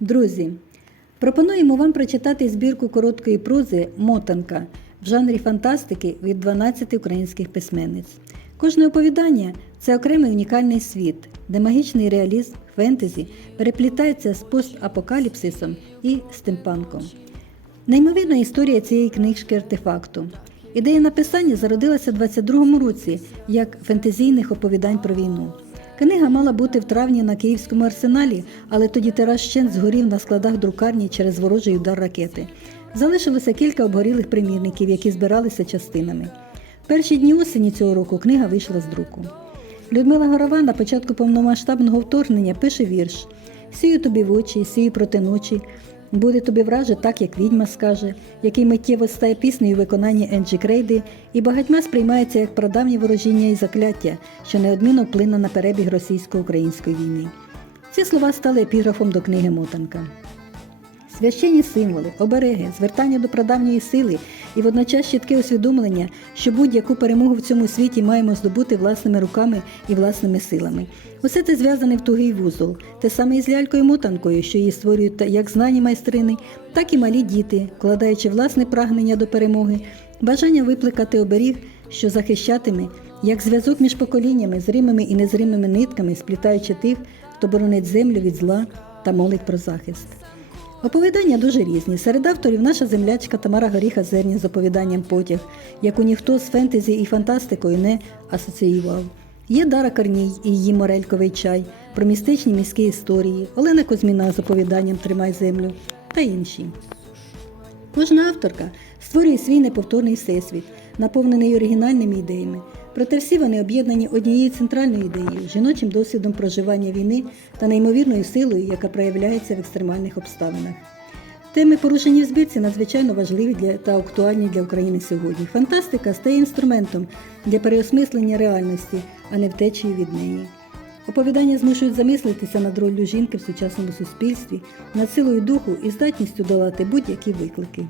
Друзі, пропонуємо вам прочитати збірку короткої прози Мотанка в жанрі фантастики від 12 українських письменниць. Кожне оповідання це окремий унікальний світ, де магічний реалізм, фентезі переплітається з постапокаліпсисом і стимпанком. Неймовірна історія цієї книжки артефакту. Ідея написання зародилася в 22-му році як фентезійних оповідань про війну. Книга мала бути в травні на Київському арсеналі, але тоді тираж щент згорів на складах друкарні через ворожий удар ракети. Залишилося кілька обгорілих примірників, які збиралися частинами. Перші дні осені цього року книга вийшла з друку. Людмила Горова на початку повномасштабного вторгнення пише вірш Сію тобі в очі, сію проти ночі. Буде тобі враже так, як відьма скаже, який миттєво стає піснею у виконанні Енджі Крейди і багатьма сприймається як прадавнє ворожіння і закляття, що неодмінно вплине на перебіг російсько-української війни. Ці слова стали епіграфом до книги Мотанка. Священні символи, обереги, звертання до прадавньої сили і водночас чітке усвідомлення, що будь-яку перемогу в цьому світі маємо здобути власними руками і власними силами. Усе це зв'язане в тугий вузол, те саме і з лялькою мотанкою, що її створюють як знані майстрини, так і малі діти, вкладаючи власне прагнення до перемоги, бажання випликати оберіг, що захищатиме, як зв'язок між поколіннями, зримими і незримими нитками, сплітаючи тих, хто боронить землю від зла та молить про захист. Оповідання дуже різні. Серед авторів наша землячка Тамара Горіха Зерні з оповіданням потяг, яку ніхто з фентезі і фантастикою не асоціював. Є Дара Корній і її морельковий чай, про містичні міські історії, Олена Козміна з оповіданням Тримай землю та інші. Кожна авторка створює свій неповторний всесвіт, наповнений оригінальними ідеями. Проте всі вони об'єднані однією центральною ідеєю жіночим досвідом проживання війни та неймовірною силою, яка проявляється в екстремальних обставинах. Теми, порушені в збірці, надзвичайно важливі для та актуальні для України сьогодні. Фантастика стає інструментом для переосмислення реальності, а не втечі від неї. Оповідання змушують замислитися над роллю жінки в сучасному суспільстві, над силою духу і здатністю долати будь-які виклики.